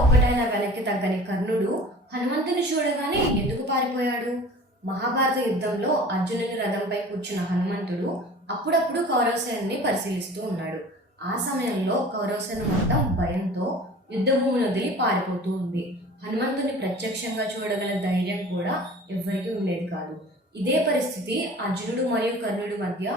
ఒక్కటైన వెనక్కి తగ్గని కర్ణుడు హనుమంతుని చూడగానే ఎందుకు పారిపోయాడు? మహాభారత యుద్ధంలో అర్జునుని రథంపై కూర్చున్న హనుమంతుడు అప్పుడప్పుడు కౌరవసేనని పరిశీలిస్తూ ఉన్నాడు. ఆ సమయంలో కౌరవసేన మొత్తం భయంతో యుద్ధభూమిని వదిలి పారిపోతూ ఉంది. హనుమంతుని ప్రత్యక్షంగా చూడగల ధైర్యం కూడా ఎవ్వరికీ ఉండేది కాదు. ఇదే పరిస్థితి అర్జునుడు మరియు కర్ణుడి మధ్య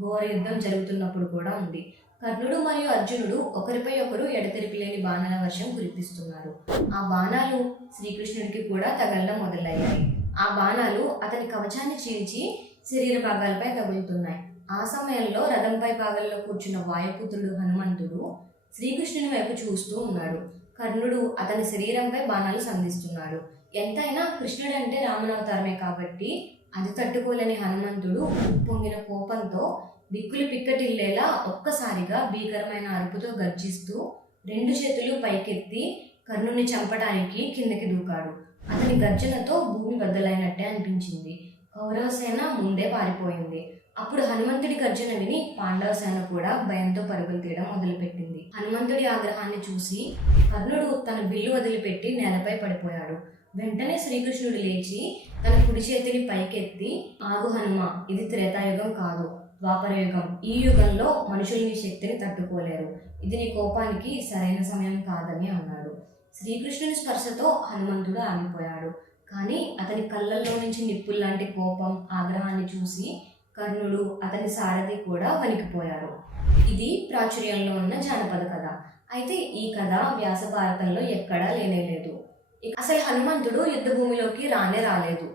ఘోర యుద్ధం జరుగుతున్నప్పుడు కూడా ఉంది. కర్ణుడు మరియు అర్జునుడు ఒకరిపై ఒకరు ఎడతెరిపి లేని బాణాల వర్షం కురిపిస్తున్నారు. ఆ బాణాలు శ్రీకృష్ణుడికి కూడా తగలడం మొదలయ్యాయి. ఆ బాణాలు అతని కవచాన్ని చీల్చి శరీర భాగాలపై తగులుతున్నాయి. ఆ సమయంలో రథంపై భాగంలో కూర్చున్న వాయుపుత్రుడు హనుమంతుడు శ్రీకృష్ణుని వైపు చూస్తూ ఉన్నాడు. కర్ణుడు అతని శరీరంపై బాణాలు సంధిస్తున్నాడు. ఎంతైనా కృష్ణుడు అంటే రామనవతారమే కాబట్టి అది తట్టుకోలేని హనుమంతుడు పొంగిన కోపంతో దిక్కులు పిక్కటిల్లేలా ఒక్కసారిగా భీకరమైన అరుపుతో గర్జిస్తూ రెండు చేతులు పైకెత్తి కర్ణుని చంపడానికి కిందకి దూకాడు. అతని గర్జనతో భూమి బద్దలైనట్టే అనిపించింది. కౌరవసేన ముందే పారిపోయింది. అప్పుడు హనుమంతుడి గర్జన విని పాండవ సేన కూడా భయంతో పరుగులు తీయడం మొదలుపెట్టింది. హనుమంతుడి ఆగ్రహాన్ని చూసి కర్ణుడు తన బిల్లు వదిలిపెట్టి నేలపై పడిపోయాడు. వెంటనే శ్రీకృష్ణుడు లేచి తన కుడి చేతిని పైకెత్తి ఆగు హనుమ ఇది త్రేతాయుగం కాదు. ద్వాపరయుగం. ఈ యుగంలో మనుషులు నీ శక్తిని తట్టుకోలేరు. ఇది నీ కోపానికి సరైన సమయం కాదని అన్నాడు. శ్రీకృష్ణుని స్పర్శతో హనుమంతుడు ఆగిపోయాడు. కానీ అతని కళ్ళల్లో నుంచి నిప్పుల్లాంటి కోపం ఆగ్రహాన్ని చూసి కర్ణుడు అతని సారథి కూడా వణికిపోయారు ఇది ప్రాచుర్యంలో ఉన్న జానపద కథ. అయితే ఈ కథ వ్యాస భారతంలో ఎక్కడా లేనేలేదు. అసలు హనుమంతుడు యుద్ధభూమిలోకి రానే రాలేదు.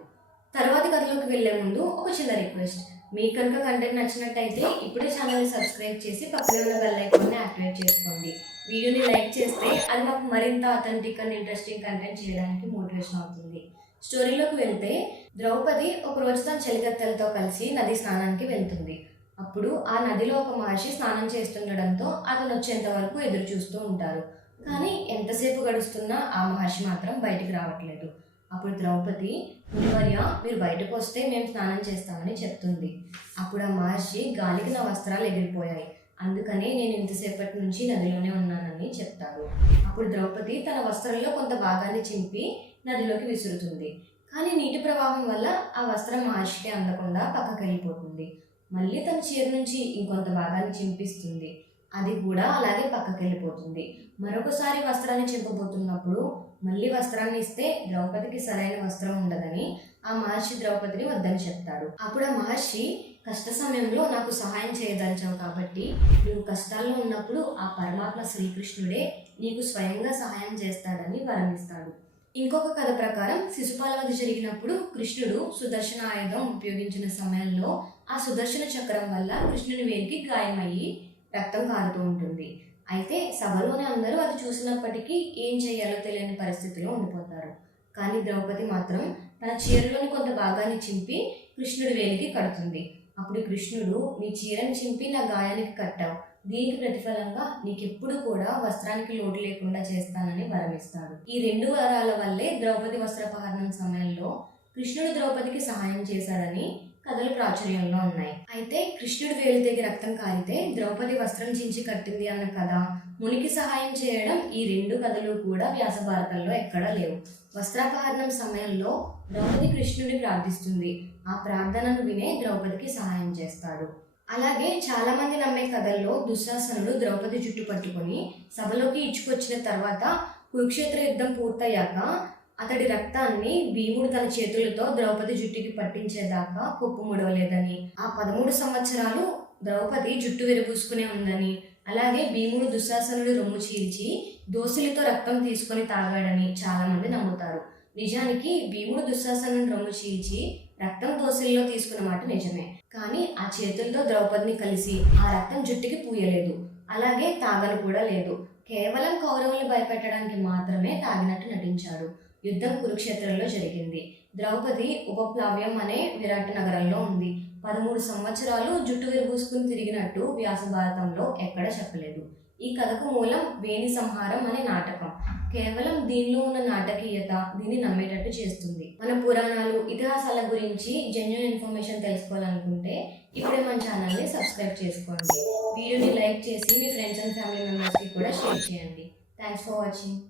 తర్వాతి కథలోకి వెళ్ళే ముందు ఒక చిన్న రిక్వెస్ట్. మీకు కనుక కంటెంట్ నచ్చినట్టయితే ఇప్పుడే ఛానల్ని సబ్స్క్రైబ్ చేసి పక్కనే ఉన్న బెల్ ఐకాన్ని యాక్టివేట్ చేసుకోండి. వీడియోని లైక్ చేస్తే అది మాకు మరింత అథెంటిక్ అండ్ ఇంట్రెస్టింగ్ కంటెంట్ చేయడానికి మోటివేషన్ అవుతుంది. స్టోరీలోకి వెళ్తే ద్రౌపది ఒక రోజు తన చెలికత్తెలతో కలిసి నది స్నానానికి వెళ్తుంది. అప్పుడు ఆ నదిలో ఒక మహర్షి స్నానం చేస్తుండడంతో అతను వచ్చేంత వరకు ఎదురు చూస్తూ ఉంటారు. కానీ ఎంతసేపు గడుస్తున్నా ఆ మహర్షి మాత్రం బయటికి రావట్లేదు. అప్పుడు ద్రౌపది మునివర్య మీరు బయటకు వస్తే మేము స్నానం చేస్తామని చెప్తుంది. అప్పుడు ఆ మహర్షి గాలికి నా వస్త్రాలు ఎగిరిపోయాయి. అందుకనే నేను ఇంతసేపటి నుంచి నదిలోనే ఉన్నానని చెప్తారు అప్పుడు ద్రౌపది తన వస్త్రంలో కొంత భాగాన్ని చింపి నదిలోకి విసురుతుంది. కానీ నీటి ప్రవాహం వల్ల ఆ వస్త్రం మహర్షికి అందకుండా పక్కకి వెళ్ళిపోతుంది. మళ్ళీ తన చీర నుంచి ఇంకొంత భాగాన్ని చింపిస్తుంది. అది కూడా అలాగే పక్కకి వెళ్ళిపోతుంది. మరొకసారి వస్త్రాన్ని చింపబోతున్నప్పుడు మళ్ళీ వస్త్రాన్ని ఇస్తే ద్రౌపదికి సరైన వస్త్రం ఉండదని ఆ మహర్షి ద్రౌపదిని వద్దని చెప్తాడు. అప్పుడు ఆ మహర్షి కష్ట సమయంలో నాకు సహాయం చేయదలిచావు కాబట్టి నువ్వు కష్టాల్లో ఉన్నప్పుడు ఆ పరమాత్మ శ్రీకృష్ణుడే నీకు స్వయంగా సహాయం చేస్తాడని వరమిస్తాడు. ఇంకొక కథ ప్రకారం శిశుపాల వధ జరిగినప్పుడు కృష్ణుడు సుదర్శన ఆయుధం ఉపయోగించిన సమయంలో ఆ సుదర్శన చక్రం వల్ల కృష్ణుని వేలికి గాయమయ్యి రక్తం కారుతూ ఉంటుంది. అయితే సభలోనే అందరూ అది చూసినప్పటికీ ఏం చేయాలో తెలియని పరిస్థితిలో ఉండిపోతారు. కానీ ద్రౌపది మాత్రం తన చీరలోని కొంత భాగాన్ని చింపి కృష్ణుడి వేలికి కడుతుంది. అప్పుడు కృష్ణుడు నీ చీరని చింపి నా గాయానికి కట్టావు. దీనికి ప్రతిఫలంగా నీకెప్పుడు కూడా వస్త్రానికి లోటు లేకుండా చేస్తానని వరమిస్తాడు. ఈ రెండు వరాల వల్లే ద్రౌపది వస్త్రపహరణం సమయంలో కృష్ణుడు ద్రౌపదికి సహాయం చేశాడని కథలు ప్రాచుర్యంలో ఉన్నాయి. అయితే కృష్ణుడు వేలు తెగి రక్తం కారితే ద్రౌపది వస్త్రం చించి కట్టింది అన్న కథ మునికి సహాయం చేయడం ఈ రెండు కథలు కూడా వ్యాస భారతంలో ఎక్కడా లేవు. వస్త్రాపహరణం సమయంలో ద్రౌపది కృష్ణుడిని ప్రార్థిస్తుంది. ఆ ప్రార్థనను వినే ద్రౌపదికి సహాయం చేస్తాడు. అలాగే చాలా మంది నమ్మే కథల్లో దుశ్శాసనుడు ద్రౌపది జుట్టు పట్టుకొని సభలోకి ఇచ్చుకొచ్చిన తర్వాత కురుక్షేత్ర యుద్ధం పూర్తయ్యాక అతడి రక్తాన్ని భీముడు తన చేతులతో ద్రౌపది జుట్టుకి పట్టించేదాకా కుప్పు ముడవలేదని ఆ పదమూడు సంవత్సరాలు ద్రౌపది జుట్టు విరబూసుకునే ఉందని అలాగే భీముడు దుశ్శాసనుడు రొమ్ము చీల్చి దోసులతో రక్తం తీసుకొని తాగాడని చాలా మంది నమ్ముతారు. నిజానికి భీముడు దుశ్శాసనుడు రొమ్ము చీల్చి రక్తం దోసుల్లో తీసుకున్న మాట నిజమే. కానీ ఆ చేతులతో ద్రౌపదిని కలిసి ఆ రక్తం జుట్టుకి పూయలేదు. అలాగే తాగను కూడా లేదు. కేవలం కౌరవుల్ని భయపెట్టడానికి మాత్రమే తాగినట్టు నటించాడు. యుద్ధం కురుక్షేత్రంలో జరిగింది. ద్రౌపది ఉపప్లావ్యం అనే విరాట్ నగరంలో ఉంది. పదమూడు సంవత్సరాలు జుట్టు విరబూసుకుని తిరిగినట్టు వ్యాస భారతంలో ఎక్కడ చెప్పలేదు. ఈ కథకు మూలం వేణి సంహారం అనే నాటకం. కేవలం దీనిలో ఉన్న నాటకీయత దీన్ని నమ్మేటట్టు చేస్తుంది. మన పురాణాలు ఇతిహాసాల గురించి జెన్యున్ ఇన్ఫర్మేషన్ తెలుసుకోవాలనుకుంటే ఇప్పుడే మన ఛానల్ని సబ్స్క్రైబ్ చేసుకోండి. వీడియోని లైక్ చేసి మీ ఫ్రెండ్స్ అండ్ ఫ్యామిలీ మెంబర్స్కి కూడా షేర్ చేయండి. Thanks for watching